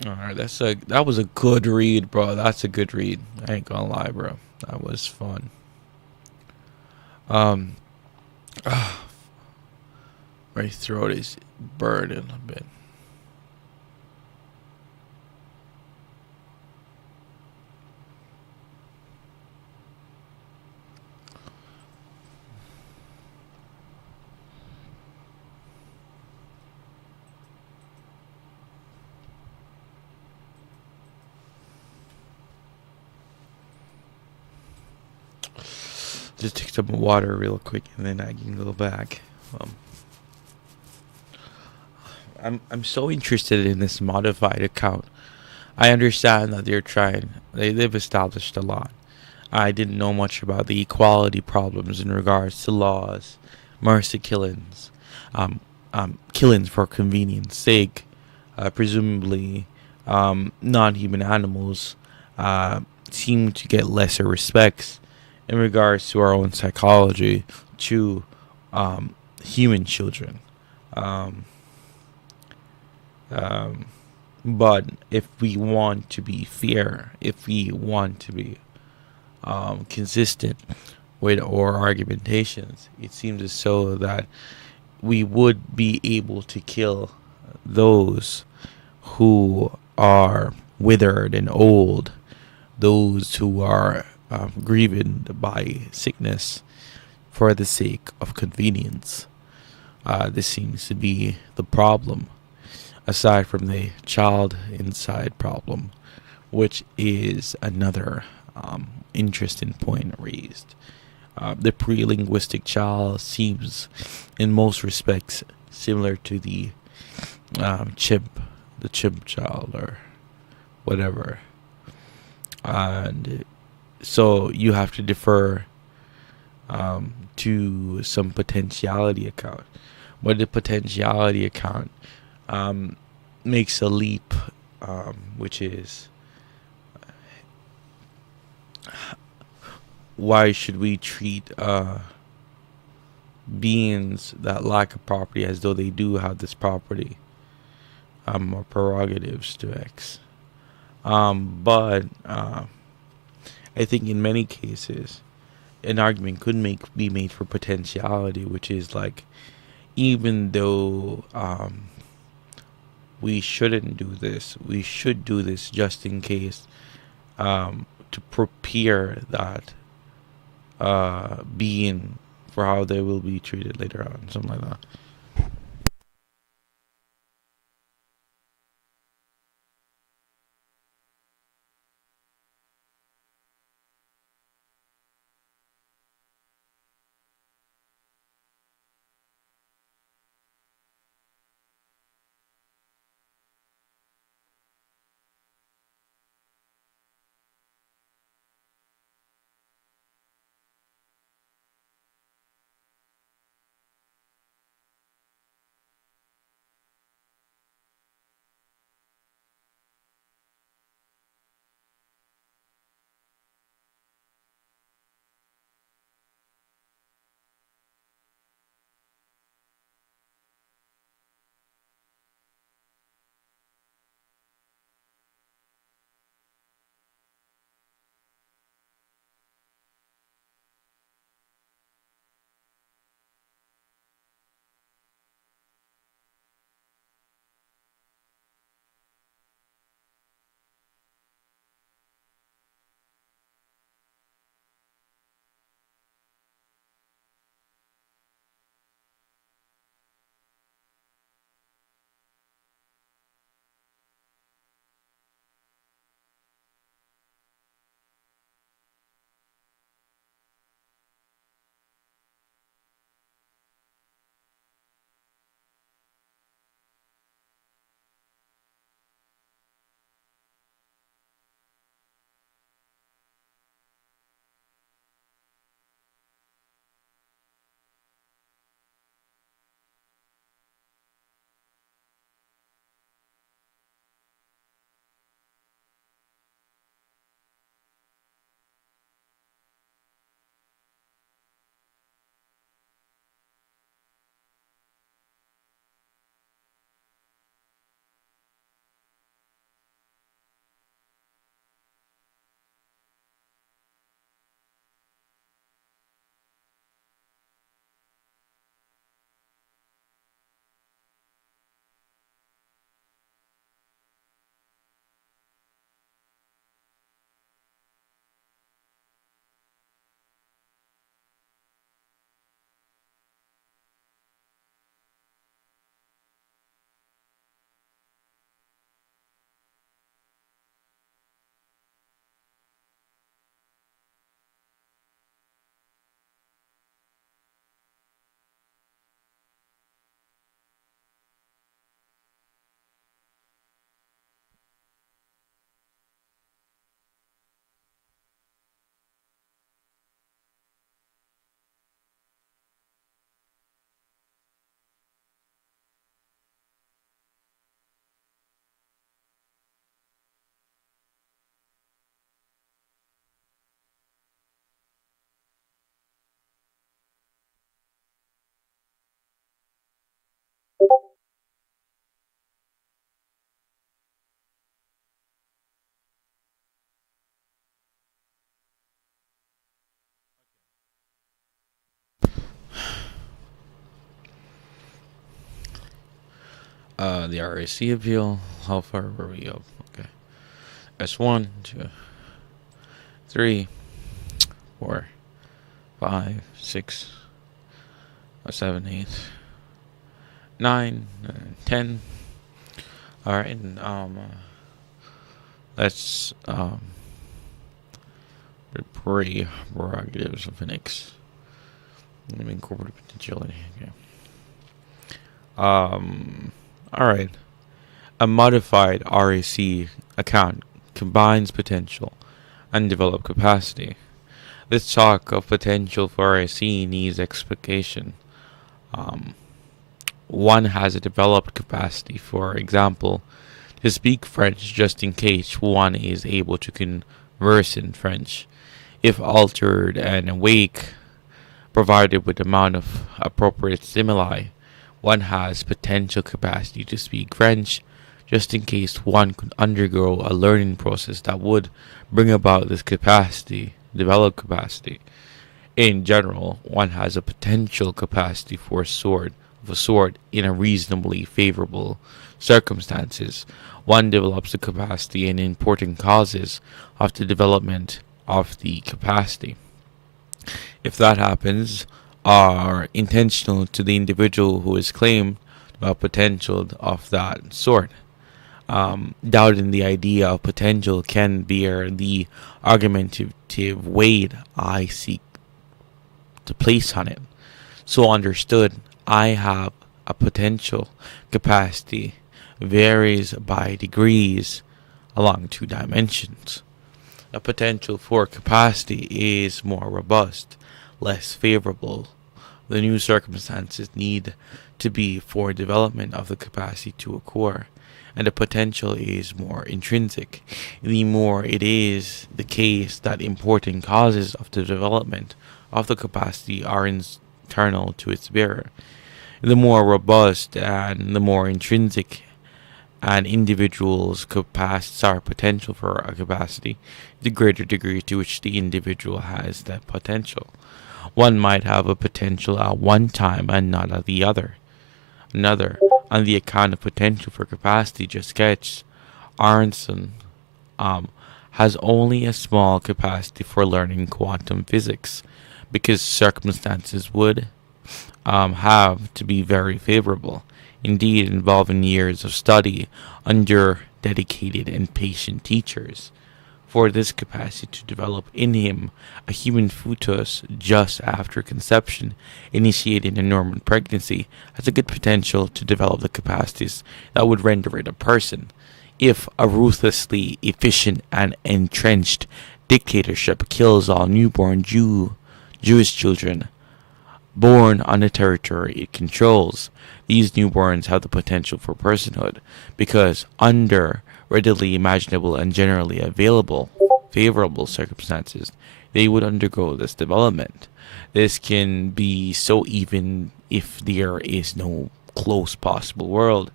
Alright, that was a good read, bro. That's a good read. I ain't gonna lie, bro. That was fun. Um, my throat is burning a bit. Just take some water real quick and then I can go back. I'm so interested in this modified account. I understand that they've established a lot. I didn't know much about the equality problems in regards to laws, mercy killings, killings for convenience sake, presumably non-human animals seem to get lesser respects in regards to our own psychology to human children. Um, um, but if we want to be fair, if we want to be consistent with our argumentations, it seems as though that we would be able to kill those who are withered and old, those who are grieved by sickness for the sake of convenience. This seems to be the problem, aside from the child inside problem, which is another interesting point raised. The pre linguistic child seems, in most respects, similar to chimp, the chimp child, or whatever. And so you have to defer to some potentiality account. But the potentiality account makes a leap, which is why should we treat beings that lack a property as though they do have this property or prerogatives to X? But I think in many cases, an argument could be made for potentiality, which is like, even though we shouldn't do this, we should do this just in case, to prepare that being for how they will be treated later on, something like that. The RAC appeal. How far were we up? Okay. S1, 2, 3, 4, 5, 6, 7, 8, 9, 10. All right. And, let's the prerogatives of an X. Let me incorporate potentiality. Okay. All right. A modified RAC account combines potential and developed capacity. This talk of potential for RAC needs explication. Um, One has a developed capacity, for example, to speak French just in case one is able to converse in French. If altered and awake, provided with amount of appropriate stimuli, one has potential capacity to speak French just in case one could undergo a learning process that would bring about this capacity, develop capacity. In general, one has a potential capacity for a sort in a reasonably favorable circumstances. One develops the capacity in important causes of the development of the capacity. If that happens, are intentional to the individual who is claimed to have potential of that sort. Doubting the idea of potential can bear the argumentative weight I seek to place on it. So understood, I have a potential capacity varies by degrees along two dimensions. A potential for capacity is more robust, less favorable. The new circumstances need to be for development of the capacity to occur, and the potential is more intrinsic. The more it is the case that important causes of the development of the capacity are internal to its bearer, the more robust and the more intrinsic an individual's capacities are potential for a capacity, the greater degree to which the individual has that potential. One might have a potential at one time and not at the other. Another, on the account of potential for capacity just sketched, Aronson has only a small capacity for learning quantum physics because circumstances would have to be very favorable, indeed involving years of study under dedicated and patient teachers. For this capacity to develop in him, a human fetus just after conception, initiating a normal pregnancy, has a good potential to develop the capacities that would render it a person. If a ruthlessly efficient and entrenched dictatorship kills all newborn Jewish children born on the territory it controls, these newborns have the potential for personhood because under readily imaginable and generally available favorable circumstances, they would undergo this development. This can be so even if there is no close possible world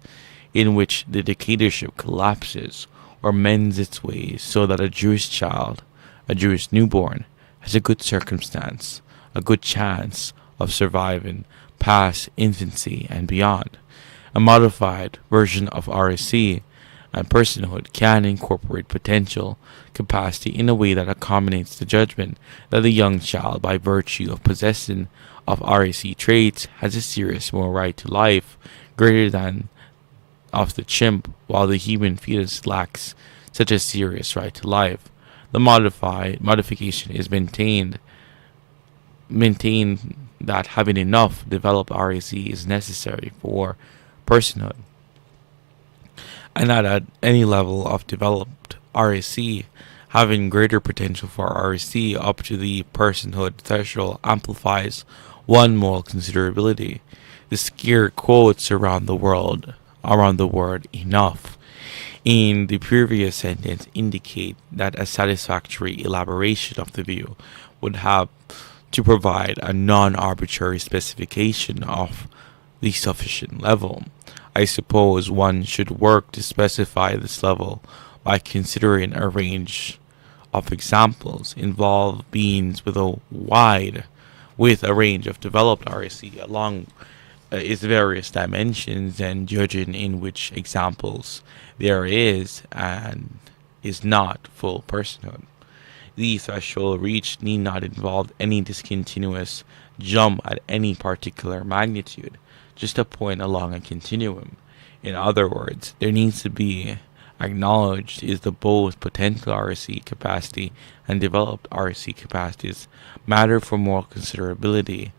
in which the dictatorship collapses or mends its ways so that a Jewish child, a Jewish newborn, has a good circumstance, a good chance of surviving past infancy and beyond. A modified version of RAC and personhood can incorporate potential capacity in a way that accommodates the judgment that the young child, by virtue of possessing of RAC traits, has a serious moral right to life greater than of the chimp, while the human fetus lacks such a serious right to life. The modification is maintained that having enough developed RAC is necessary for personhood, and that at any level of developed RAC, having greater potential for RAC up to the personhood threshold amplifies one moral considerability. The scare quotes around the word enough in the previous sentence indicate that a satisfactory elaboration of the view would have to provide a non-arbitrary specification of the sufficient level. I suppose one should work to specify this level by considering a range of examples involve beings with a range of developed RAC along its various dimensions and judging in which examples there is and is not full personhood. The threshold reached need not involve any discontinuous jump at any particular magnitude, just a point along a continuum. In other words, there needs to be acknowledged is the both potential RC capacity and developed RC capacities matter for moral considerability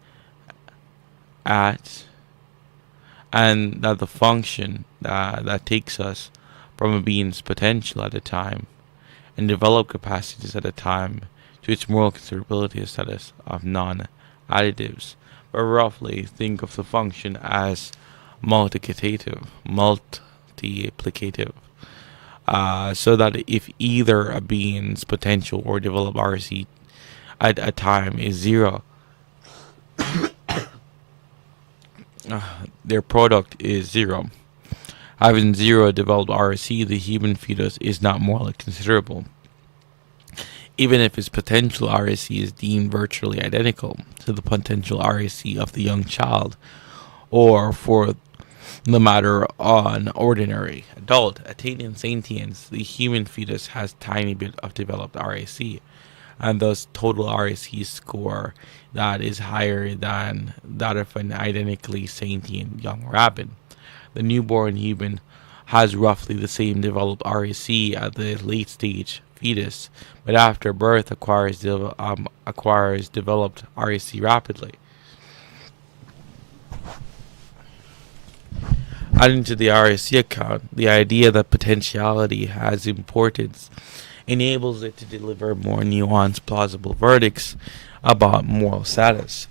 at and that the function that takes us from a being's potential at a time and developed capacities at a time to its moral considerability status of non-additives. But roughly think of the function as multiplicative, so that if either a being's potential or developed RC at a time is zero, their product is zero. Having zero developed RC, the human fetus is not morally considerable, even if its potential RC is deemed virtually identical to the potential RC of the young child, or for the matter an ordinary adult. Attaining sentience, the human fetus has tiny bit of developed RAC, and thus total RAC score that is higher than that of an identically sentient young rabbit. The newborn human has roughly the same developed RAC as the late stage fetus, but after birth acquires developed RAC rapidly. Adding to the RAC account, the idea that potentiality has importance enables it to deliver more nuanced, plausible verdicts about moral status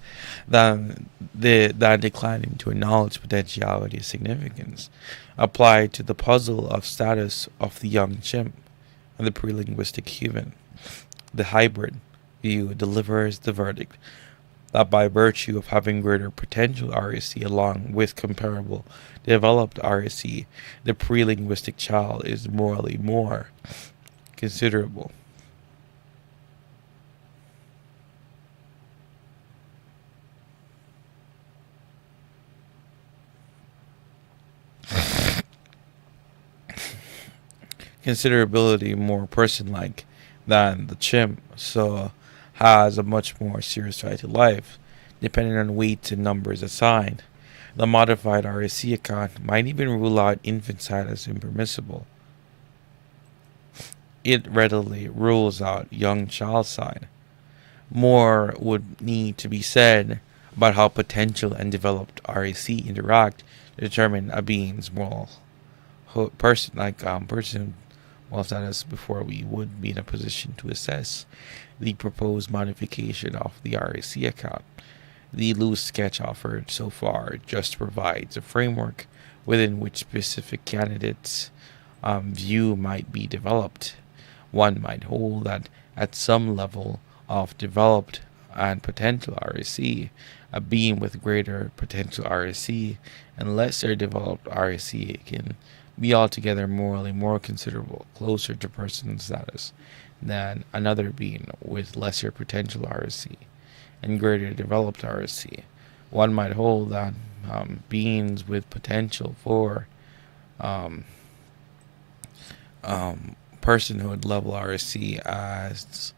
than declining to acknowledge potentiality's significance. Applied to the puzzle of status of the young chimp and the pre-linguistic human, the hybrid view delivers the verdict that by virtue of having greater potential RAC along with comparable developed RAC, the pre-linguistic child is morally more considerable. Considerability more person-like than the chimp, so has a much more serious right to life, depending on weights and numbers assigned. The modified RAC account might even rule out infanticide as impermissible. It readily rules out young child side. More would need to be said about how potential and developed RAC interact to determine a being's moral person moral status before we would be in a position to assess the proposed modification of the RAC account. The loose sketch offered so far just provides a framework within which specific candidates' view might be developed. One might hold that at some level of developed and potential RAC, a being with greater potential RAC and lesser developed RAC can be altogether morally more considerable, closer to person status, than another being with lesser potential RAC and greater developed RAC. One might hold that beings with potential for personhood level RAC as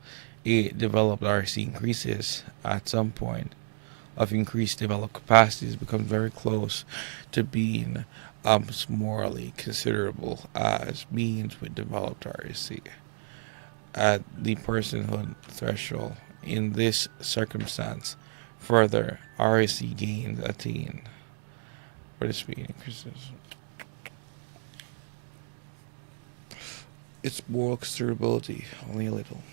a developed RAC increases at some point of increased developed capacities becomes very close to being morally considerable as beings with developed RAC. At the personhood threshold, in this circumstance, further RAC gains attain. For this being increases. Its moral considerability only a little.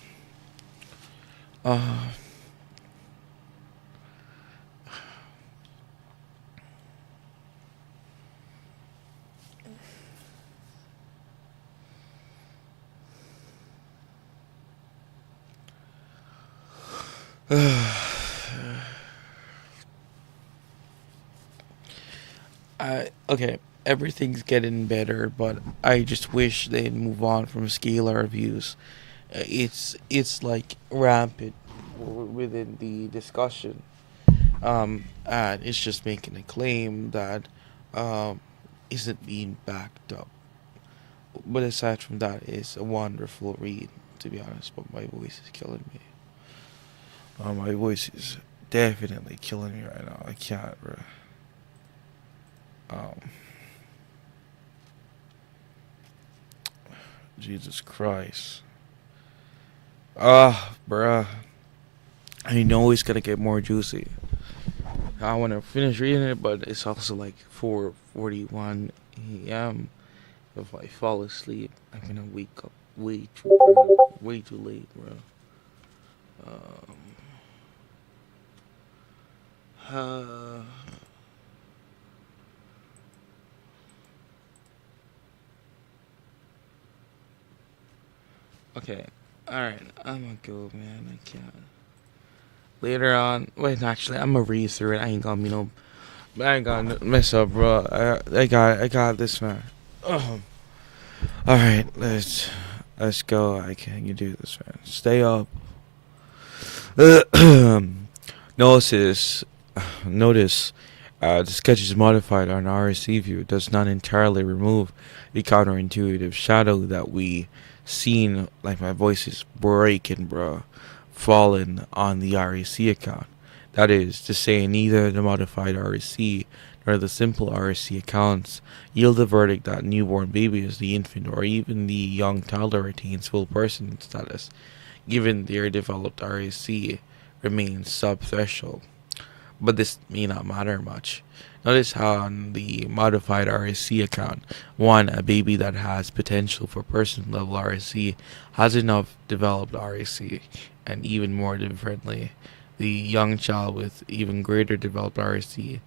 Okay, everything's getting better, but I just wish they'd move on from scalar views. It's like rampant within the discussion. And it's just making a claim that isn't being backed up. But aside from that, it's a wonderful read, to be honest. But my voice is killing me. My voice is definitely killing me right now. I can't, bro. Um, Jesus Christ. Bruh. I know it's gonna get more juicy. I want to finish reading it, but it's also like 4:41 a.m. If I fall asleep, I'm gonna wake up way too early, way too late, bro. Uh, okay, all right. I'm gonna go, man. I can't. Later on, wait. Actually, I'm gonna read through it. I ain't gonna, I ain't gonna mess up, bro. I got this, man. All right, let's go. I can you do this, man. Stay up. Notice, notice, the sketch is modified on RSC view. It does not entirely remove the counterintuitive shadow that we seen. Like my voice is breaking, bro. Fallen on the RSC account. That is to say, neither the modified RSC nor the simple RSC accounts yield the verdict that newborn babies, the infant, or even the young toddler retains full person status, given their developed RSC remains sub-threshold. But this may not matter much. Notice how on the modified RSC account, one, a baby that has potential for person level RSC has enough developed RSC, and even more differently, the young child with even greater developed RSC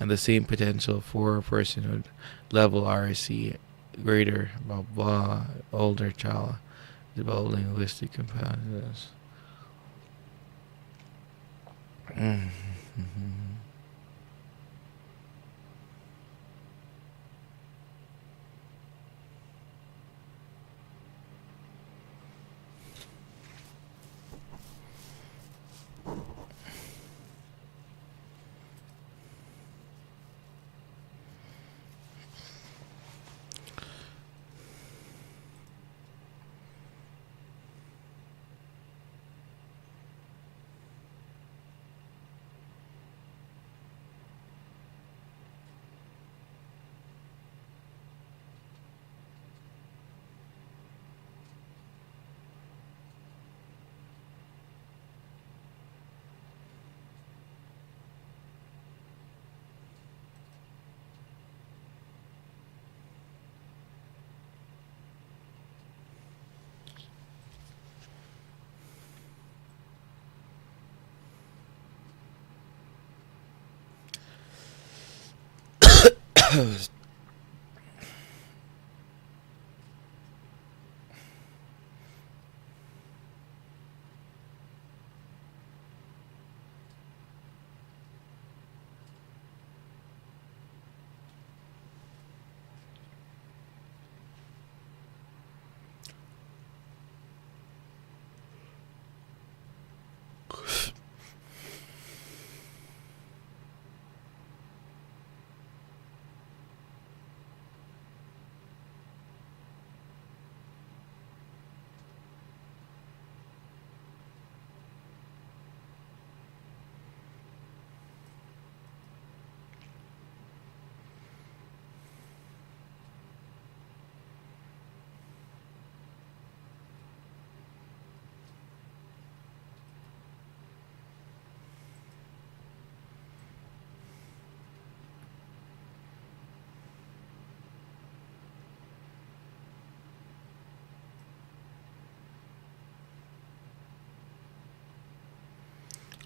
and the same potential for personhood level RSC, greater blah blah, older child develop linguistic capacities.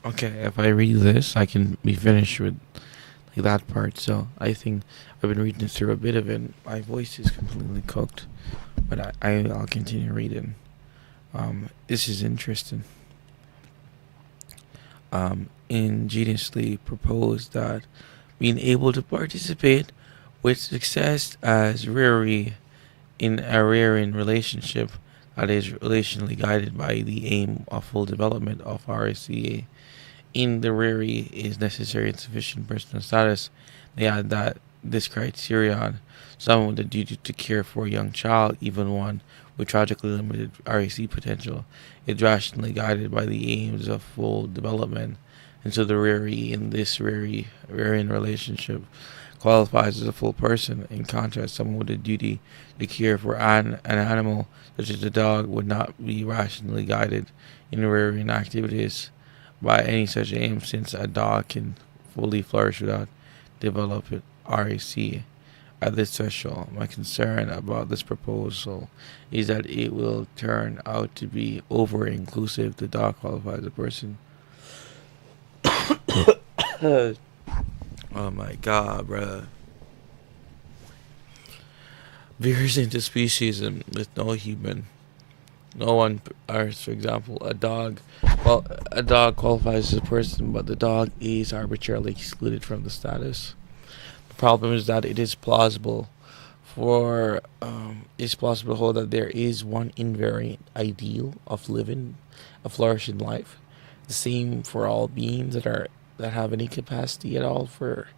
Okay, if I read this, I can be finished with like that part. So I think I've been reading through a bit of it. My voice is completely cooked, but I'll continue reading. This is interesting. Ingeniously proposed that being able to participate with success as rarely in a rearing relationship that is relationally guided by the aim of full development of RSCA in the RERI is necessary and sufficient personal status. They add that this criterion, someone with the duty to care for a young child, even one with tragically limited RAC potential, is rationally guided by the aims of full development. And so the RERI in this RERIan relationship qualifies as a full person. In contrast, someone with a duty to care for an animal, such as a dog, would not be rationally guided in RERIan activities by any such aim, since a dog can fully flourish without developing RAC at this threshold. My concern about this proposal is that it will turn out to be over inclusive. The dog qualifies as a person. Oh my god, bruh. Veers into speciesism with no human. No one, or for example, a dog. Well, a dog qualifies as a person, but the dog is arbitrarily excluded from the status. The problem is that it is plausible it's plausible to hold that there is one invariant ideal of living a flourishing life, the same for all beings that have any capacity at all for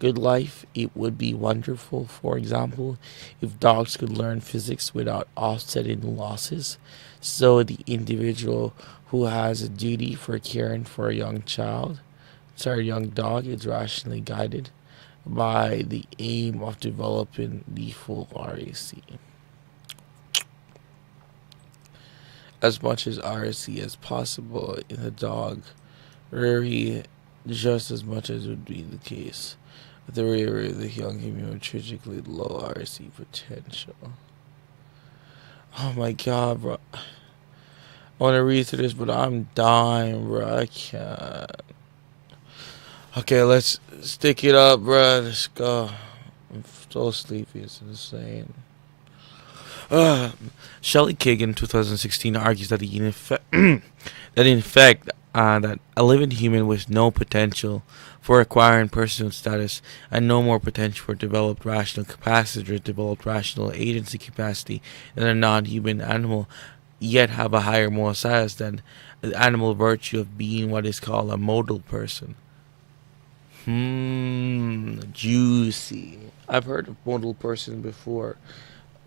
good life. It would be wonderful, for example, if dogs could learn physics without offsetting losses. So the individual who has a duty for caring for a young dog is rationally guided by the aim of developing the full RAC. As much as RAC as possible in the dog, really just as much as would be the case with the rear of the young human with tragically low RAC potential. Oh my god, bro. I want to read through this, but I'm dying, bro. I can't. Okay, let's stick it up, bro. Let's go. I'm so sleepy. It's insane. Uh, Shelley King in 2016 argues that that a living human with no potential for acquiring personal status and no more potential for developed rational capacity or developed rational agency capacity than a non-human animal, yet have a higher moral status than the animal virtue of being what is called a modal person. Juicy. I've heard of modal person before,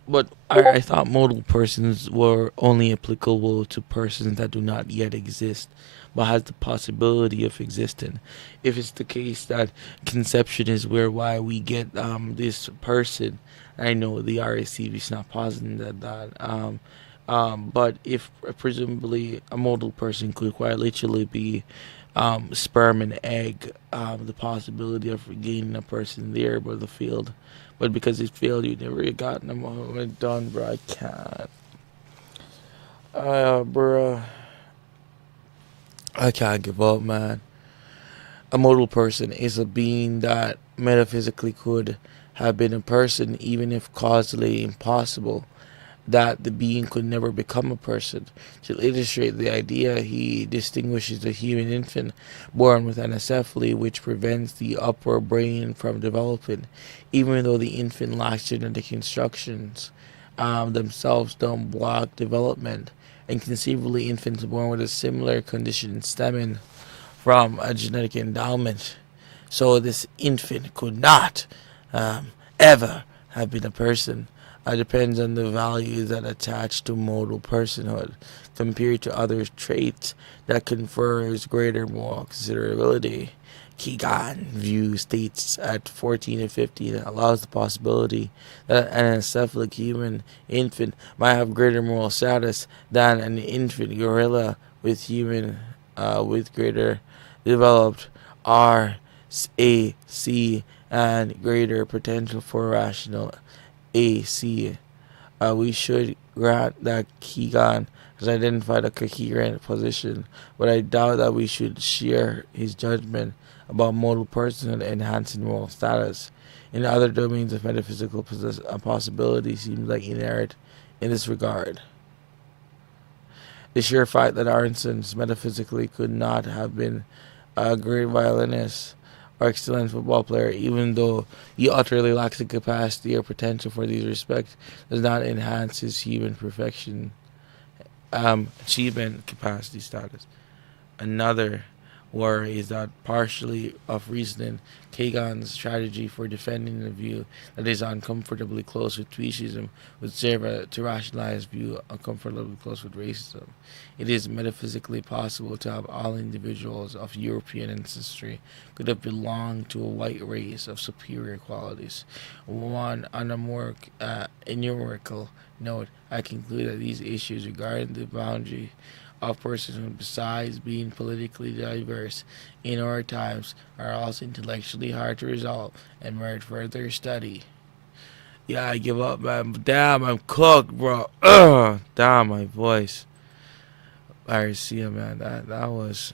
but I thought modal persons were only applicable to persons that do not yet exist, but has the possibility of existing. If it's the case that conception is why we get this person, I know the RAC is not positing but if presumably a modal person could quite literally be sperm and egg, the possibility of regaining a person there by the field. But because it failed, you never got them all done, bro. I can't. Bro. I can't give up, man. A modal person is a being that metaphysically could have been a person, even if causally impossible that the being could never become a person. To illustrate the idea, he distinguishes the human infant born with anencephaly, which prevents the upper brain from developing, even though the infant lacks genetic instructions. Themselves don't block development, and conceivably infants born with a similar condition stemming from a genetic endowment. So this infant could not ever have been a person. Depends on the values that attach to modal personhood compared to other traits that confers greater moral considerability. Keegan view states at 14 and 15 allows the possibility that an encephalic human infant might have greater moral status than an infant gorilla with greater developed RAC and greater potential for rational AC. We should grant that Keegan has identified a coherent position, but I doubt that we should share his judgment about modal personhood enhancing moral status. In other domains of metaphysical possibility seems like inherent in this regard. The sheer fact that Aronson's metaphysically could not have been a great violinist or excellent football player, even though he utterly lacks the capacity or potential for these respects, does not enhance his human achievement capacity status. Another War is that partially of reasoning Kagan's strategy for defending the view that is uncomfortably close with speciesism would serve to rationalize view uncomfortably close with racism. It is metaphysically possible to have all individuals of European ancestry could have belonged to a white race of superior qualities. One on a more numerical note, I conclude that these issues regarding the boundary of personhood, besides being politically diverse in our times, are also intellectually hard to resolve and merit further study. Yeah, I give up, man. Damn, I'm cooked, bro. Ugh, damn, my voice. I see, man. That was